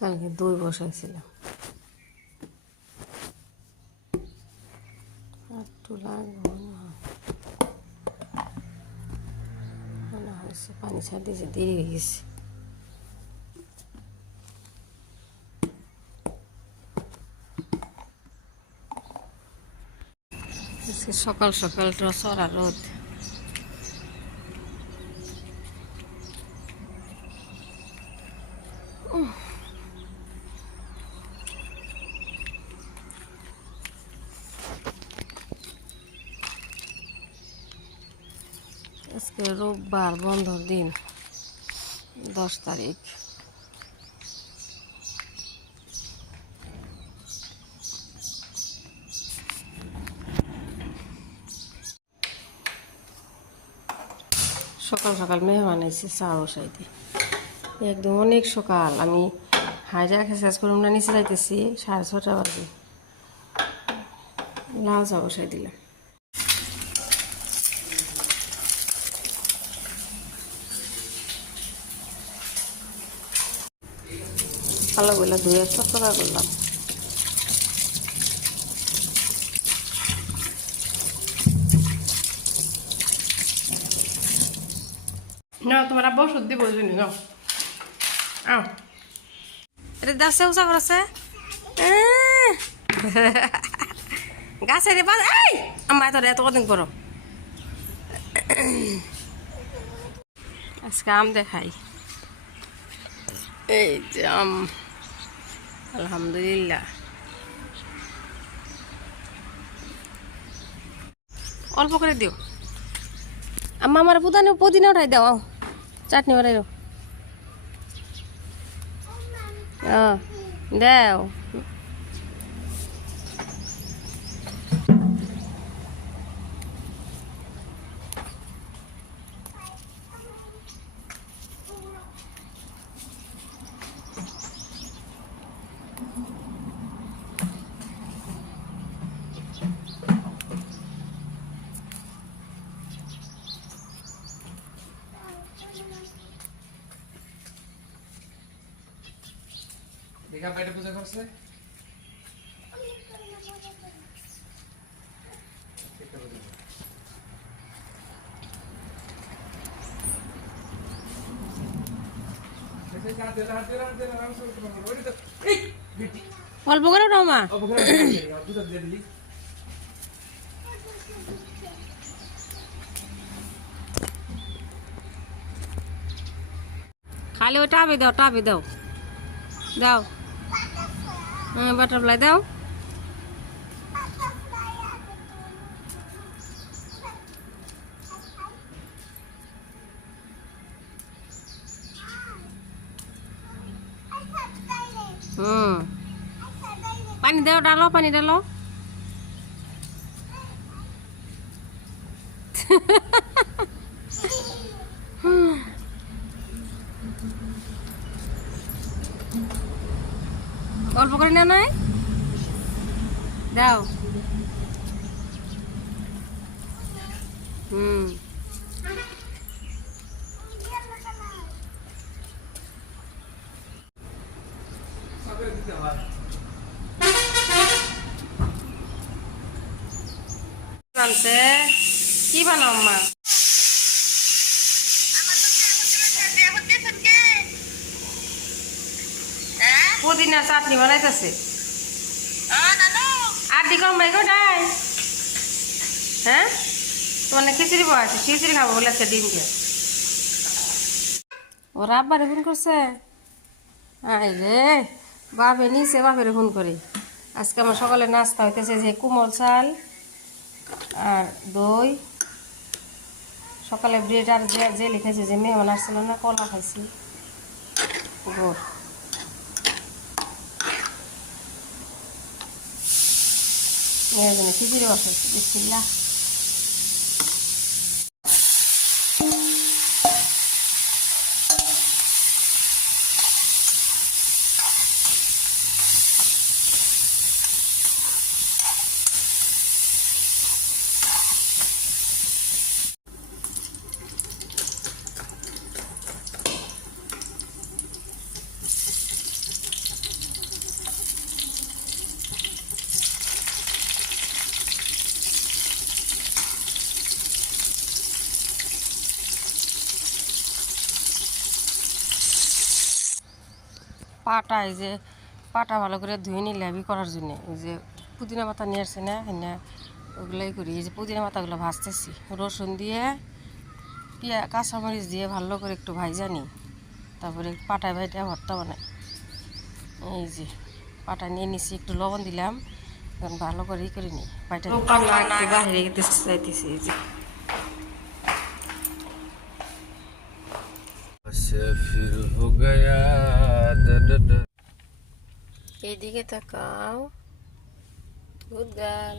কালকে দই বসাইছিলাম, একটু লাগবে না হয়েছে, পানি ছাড় দিয়েছে, দেরি হয়ে গেছে। সকাল সকাল চড়া রোদ, আজকে রোববার, বন্ধর দিন, 10 তারিখ। সকাল সকাল মেহমান এসে চা বসাইতে, একদম অনেক সকাল। আমি হাইজা এক্সারসাইজ করলাম না, নিচে যাইতেছি 6:30 বাজে, লাল চা বসাই দিলাম। ভালো বলে ধুয়ে চটকা করলাম। না তোমার আব্বা ওষুধ দিব, বুঝলি না? আও, এটা দাসে উষা করেছে গাছে রে বাজ। এই আমার তোর এত কদিন করো, আজকে আম দেখাই। এই যে আম, আলহামদুলিল্লাহ। অল্প করে দিও আম্মা, আমার পুদিনা উঠাই দাও, চাটনি বানাই দাও। দাও দেখা পেটে পূজা করছে। অল্প করে দাও মা। খালি ওই টাবে দাও, টাবে দাও, দাও। হ্যাঁ, বাটারফ্লাই দাও। পানি দাও, ডালো, পানি ডালো। অল্প করে না, নাই দাও। কি বানাও মা? পুদিনা চাটনি বানাইতেছে। আর দি কম ভাই গোটাই, হ্যাঁ তোমার খিচুড়ি বানাইছে, খিচুড়ি খাবো বলে একটা ডিম দিয়ে। ওরা আব্বারে ফোন করছে, আই রে বাপে নিচে, বাপের ফোন করে। আজকে আমার সকালে নাস্তা হইতেছে যে কোমল চাল আর দই, সকালে ব্রেড আর যে লিখেছে যে মেহমান আসছিল না, কলা খাইছি, গোড়। খিচুড়ি বসাইছি, বিসমিল্লাহ। পাটা এই যে পাটা ভালো করে ধুয়ে নিলে আমি করার জন্যে ওই যে পুদিনা পাতা নিয়ে আসছে না হ্যাঁ ওগুলাই করি। এই যে পুদিনা পাতাগুলো ভাজতেছি রসুন দিয়ে কাঁচামরিচ দিয়ে ভালো করে একটু ভাজা নিই, তারপরে পাটায় ভাইটা ভর্তা বানাই। এই যে পাটা নিয়ে নিছি, একটু লবণ দিলাম, এখন ভালো করে ই করে নিই পাটা বাহিরে যাইতেছি। এই যে এইদিকে তাকাও, গুড গার্ল।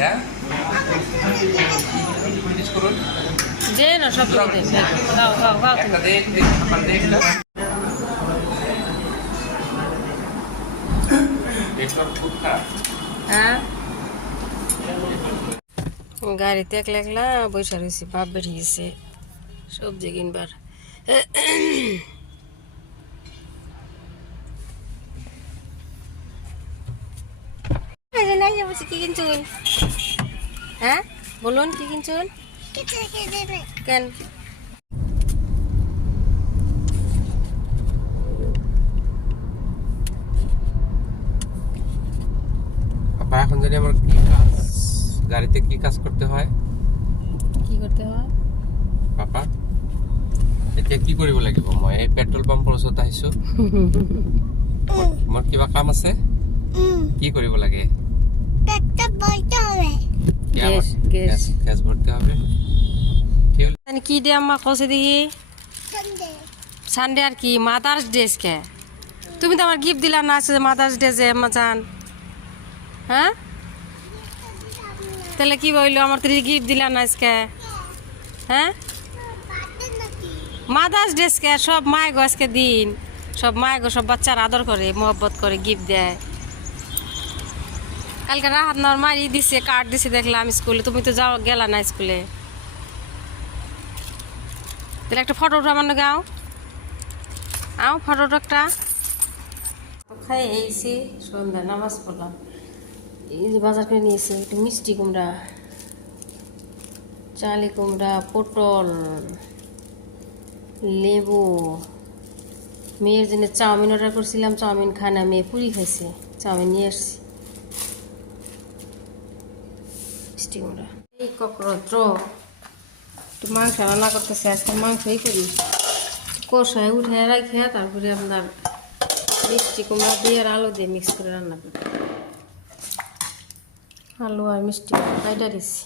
হ্যাঁ ফিনিশ করুন। যে না সব খাও খাও খাও একটা দেখ আপনার দেখটা নেটওয়ার্ক খুব খারাপ। হ্যাঁ গাড়িতে একলা একলা বৈশা রয়েছি, বাপ বেরিয়ে গেছে সবজি কিনবার। কি কিনছুন? হ্যাঁ বলুন কি কিনছুন? কেন আপা এখন জানি আমার কি কাজ, গাড়িতে কি কাজ করতে হয় কি করতে হয়? পাপা এতিয়া কি কৰিব লাগিব? মই এই পেট্ৰল পাম্পৰ ওচৰত আহিছো, মোৰ কিবা কাম আছে, কি কৰিব লাগে? গ্যাস ভরতে হবে। কি দিয়ে আম্মা কষে দেখি? সানডে আর কি মাদার্স ডে কে? তুমি তো আমার গিফট দিলা না, আছে মাদার্স ডে যে আম্মা জান। হ্যাঁ তাহলে কি বললো আমার তুই গিফট দিলা না আজকে? হ্যাঁ মাদার্স ডে কে সব মায় গো আজকে দিন, সব মায় গো সব বাচ্চার আদর করে মোহব্বত করে গিফট দেয়। কালকে রাহাত নর মারি দিছে, কার্ড দিছে দেখলাম স্কুলে, তুমি তো যাও গেলা না স্কুলে। তাহলে একটা ফটো উঠা আমার গাও আও, ফটোটা একটা খাই। এইছি সন্ধ্যা নামাজ পড়লাম, এই যে বাজার করে নিয়েছি একটু মিষ্টি কুমড়া, চালি কুমড়া, পটল, লেবু। মেয়ের জন্য চাউমিন অর্ডার করছিলাম, চাউমিন খায় না মেয়ে, পুরি খাইছে, চাউমিন নিয়ে আসছি। মিষ্টি কুমড়া এই ককরত্র একটু মাংস রান্না করতেছে, আজকে মাংসই করি, কষায় উঠে রাখে তারপরে আপনার মিষ্টি কুমড়া দিয়ে আর আলু দিয়ে মিক্স করে রান্না করি। আলু আর মিষ্টি কুমড়া দিচ্ছি।